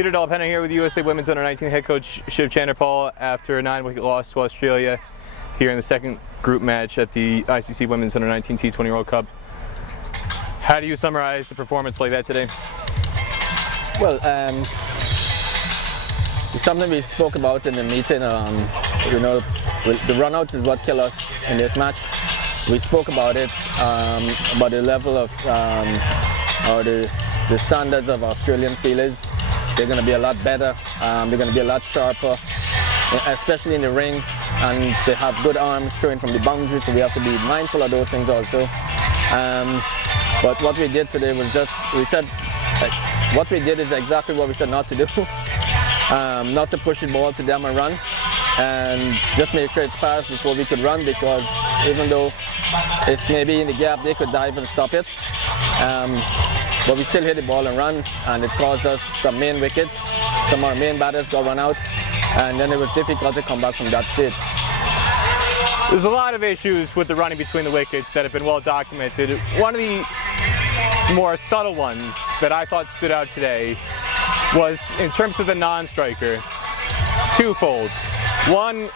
Peter Delapena here with USA Women's Under-19 head coach Shiv Chanderpaul after a 9-wicket loss to Australia here in the second group match at the ICC Women's Under-19 T20 World Cup. How do you summarize a performance like that today? Well, it's something we spoke about in the meeting. You know, the runouts is what kill us in this match. We spoke about it, about the level of or the standards of Australian fielders. They're going to be a lot better. They're going to be a lot sharper, especially in the ring, and they have good arms throwing from the boundary, so we have to be mindful of those things also. But what we did today was what we did is exactly what we said not to do. Not to push the ball to them and run, and just make sure it's passed before we could run, because even though it's maybe in the gap, they could dive and stop it. But we still hit the ball and run, and it caused us some main wickets. Some of our main batters got run out, and then it was difficult to come back from that stage. There's a lot of issues with the running between the wickets that have been well documented. One of the more subtle ones that I thought stood out today was in terms of the non-striker, twofold. One,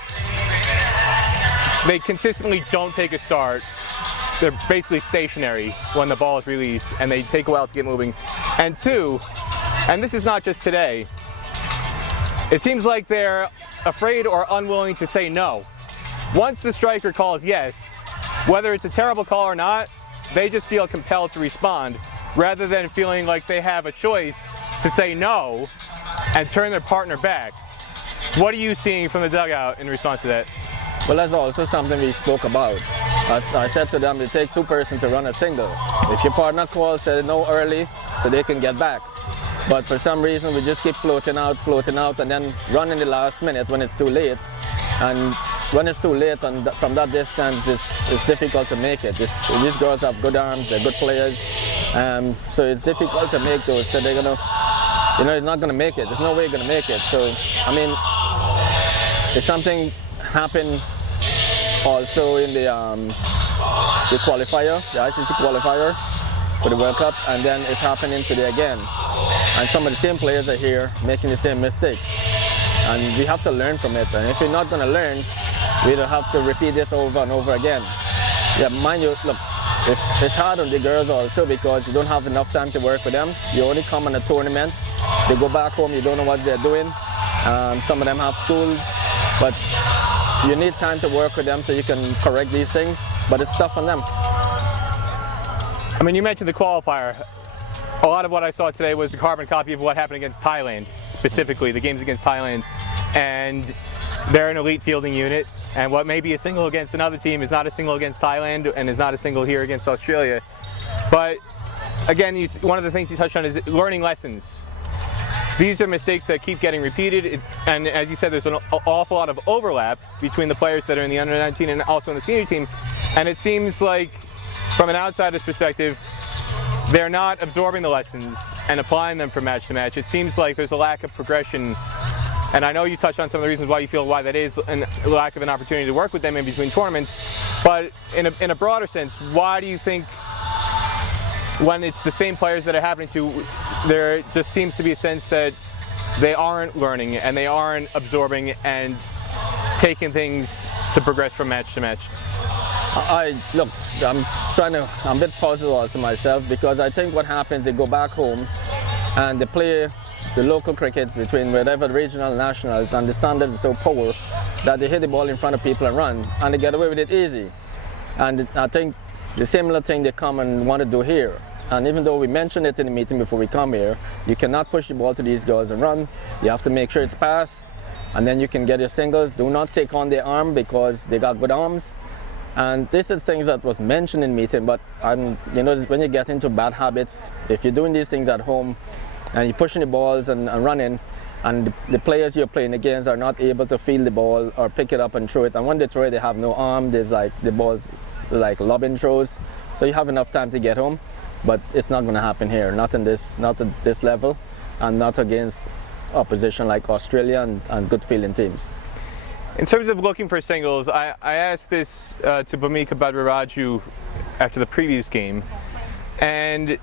they consistently don't take a start. They're basically stationary when the ball is released, and they take a while to get moving. And two, and this is not just today, it seems like they're afraid or unwilling to say no. Once the striker calls yes, whether it's a terrible call or not, they just feel compelled to respond, rather than feeling like they have a choice to say no and turn their partner back. What are you seeing from the dugout in response to that? Well, that's also something we spoke about. As I said to them, it takes two persons to run a single. If your partner calls, say no early so they can get back. But for some reason, we just keep floating out, and then run in the last minute when it's too late. And when it's too late, and from that distance, it's difficult to make it. These girls have good arms, they're good players, so it's difficult to make those. So they're gonna, you know, they're not gonna make it. There's no way you're gonna make it. So I mean, if something happened also in the qualifier, the ICC qualifier for the World Cup, and then it's happening today again. And some of the same players are here making the same mistakes. And we have to learn from it. And if we're not going to learn, we'll have to repeat this over and over again. Yeah, mind you, look, it's hard on the girls also, because you don't have enough time to work with them. You only come on a tournament. They go back home, you don't know what they're doing. Some of them have schools, but you need time to work with them so you can correct these things. But it's tough on them. I mean, you mentioned the qualifier. A lot of what I saw today was a carbon copy of what happened against Thailand, specifically the games against Thailand. And they're an elite fielding unit, and what may be a single against another team is not a single against Thailand, and is not a single here against Australia. But again, one of the things you touched on is learning lessons. These are mistakes that keep getting repeated, and as you said, there's an awful lot of overlap between the players that are in the under-19 and also in the senior team, and it seems like, from an outsider's perspective, they're not absorbing the lessons and applying them from match to match. It seems like there's a lack of progression, and I know you touched on some of the reasons why you feel why that is, and a lack of an opportunity to work with them in between tournaments. But in a broader sense, why do you think, when it's the same players that are happening to, there just seems to be a sense that they aren't learning and they aren't absorbing and taking things to progress from match to match? Look, I'm a bit puzzled also myself, because I think what happens, they go back home and they play the local cricket between whatever regional nationals, and the standards are so poor that they hit the ball in front of people and run, and they get away with it easy. And I think the similar thing they come and want to do here. And even though we mentioned it in the meeting before we come here, you cannot push the ball to these girls and run. You have to make sure it's passed, and then you can get your singles. Do not take on their arm, because they got good arms. And this is things that was mentioned in meeting, but you know, when you get into bad habits, if you're doing these things at home and you're pushing the balls and running, and the players you're playing against are not able to feel the ball or pick it up and throw it, and when they throw it, they have no arm. There's like the balls like lobbing throws, so you have enough time to get home, but it's not going to happen here, not at this level, and not against opposition like Australia and good fielding teams. In terms of looking for singles, I asked this to Bhumika Badraraju after the previous game, and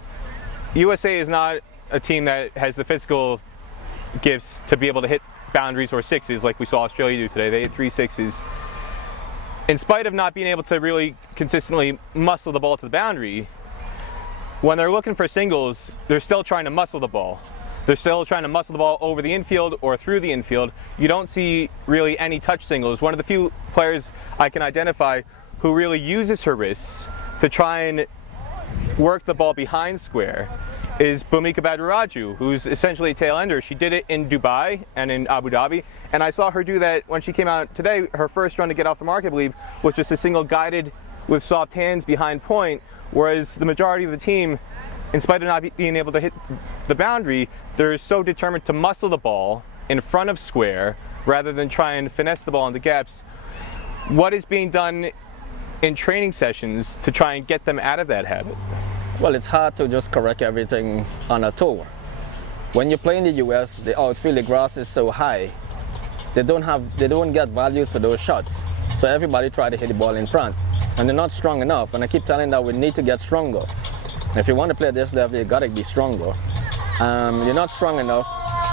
USA is not a team that has the physical gifts to be able to hit boundaries or sixes like we saw Australia do today. They hit 3 sixes. In spite of not being able to really consistently muscle the ball to the boundary, when they're looking for singles, they're still trying to muscle the ball. They're still trying to muscle the ball over the infield or through the infield. You don't see really any touch singles. One of the few players I can identify who really uses her wrists to try and work the ball behind square is Bhumika Badraraju, who's essentially a tail ender. She did it in Dubai and in Abu Dhabi, and I saw her do that when she came out today. Her first run to get off the mark, I believe, was just a single guided with soft hands behind point, whereas the majority of the team, in spite of not being able to hit the boundary, they're so determined to muscle the ball in front of square rather than try and finesse the ball into gaps. What is being done in training sessions to try and get them out of that habit? Well, it's hard to just correct everything on a tour. When you play in the US, the outfield, the grass is so high, they don't get values for those shots. So everybody try to hit the ball in front, and they're not strong enough. And I keep telling them that we need to get stronger. If you want to play at this level, you gotta be stronger. You're not strong enough.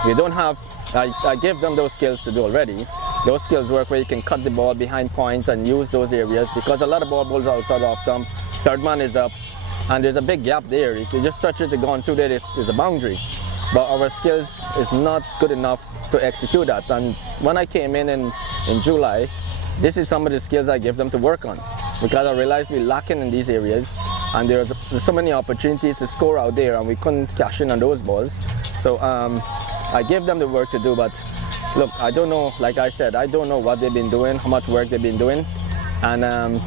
You don't have. I give them those skills to do already. Those skills work where you can cut the ball behind point and use those areas, because a lot of ball balls outside off some. Third man is up, and there's a big gap there. If you just touch it to go on through there, it's a boundary. But our skills is not good enough to execute that. And when I came in July, this is some of the skills I give them to work on, because I realized we're lacking in these areas, and there's so many opportunities to score out there, and we couldn't cash in on those balls. So I gave them the work to do, but look, I don't know, like I said, I don't know what they've been doing, how much work they've been doing, and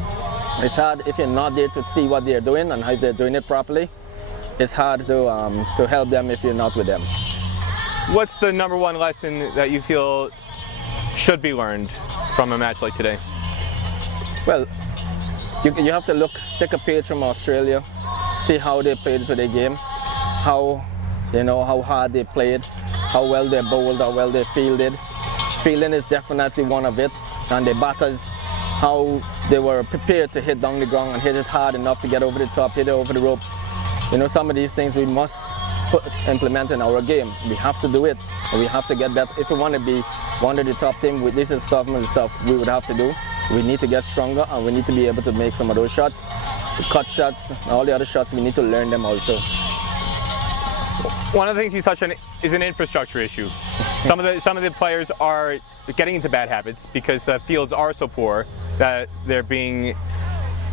it's hard if you're not there to see what they're doing and how they're doing it properly. It's hard to help them if you're not with them. What's the number one lesson that you feel should be learned from a match like today? Well, you have to take a page from Australia, see how they played today's game, how hard they played, how well they bowled, how well they fielded. Fielding is definitely one of it, and the batters, how they were prepared to hit down the ground and hit it hard enough to get over the top, hit it over the ropes. Some of these things we must implement in our game. We have to do it, and we have to get better. If we want to be one of the top team, this is stuff we would have to do. We need to get stronger, and we need to be able to make some of those shots, the cut shots, all the other shots. We need to learn them also. One of the things you touched on is an infrastructure issue. Some of the players are getting into bad habits because the fields are so poor that they're being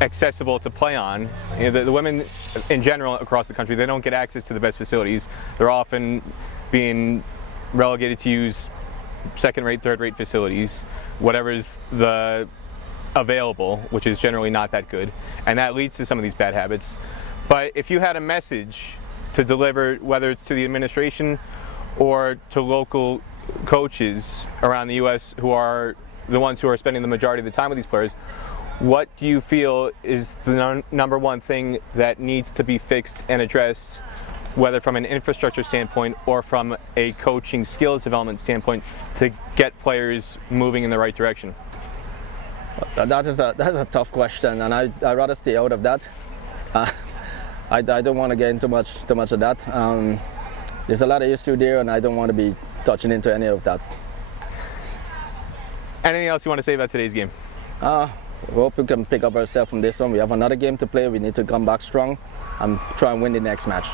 accessible to play on. The women in general across the country, they don't get access to the best facilities. They're often being relegated to use second-rate, third-rate facilities, whatever's the available, which is generally not that good, and that leads to some of these bad habits. But if you had a message to deliver, whether it's to the administration or to local coaches around the U.S. who are the ones who are spending the majority of the time with these players, what do you feel is the number one thing that needs to be fixed and addressed, whether from an infrastructure standpoint or from a coaching skills development standpoint, to get players moving in the right direction? That's a tough question, and I'd rather stay out of that. I don't want to get into too much of that. There's a lot of issue there, and I don't want to be touching into any of that. Anything else you want to say about today's game? We hope we can pick up ourselves from this one. We have another game to play. We need to come back strong and try and win the next match.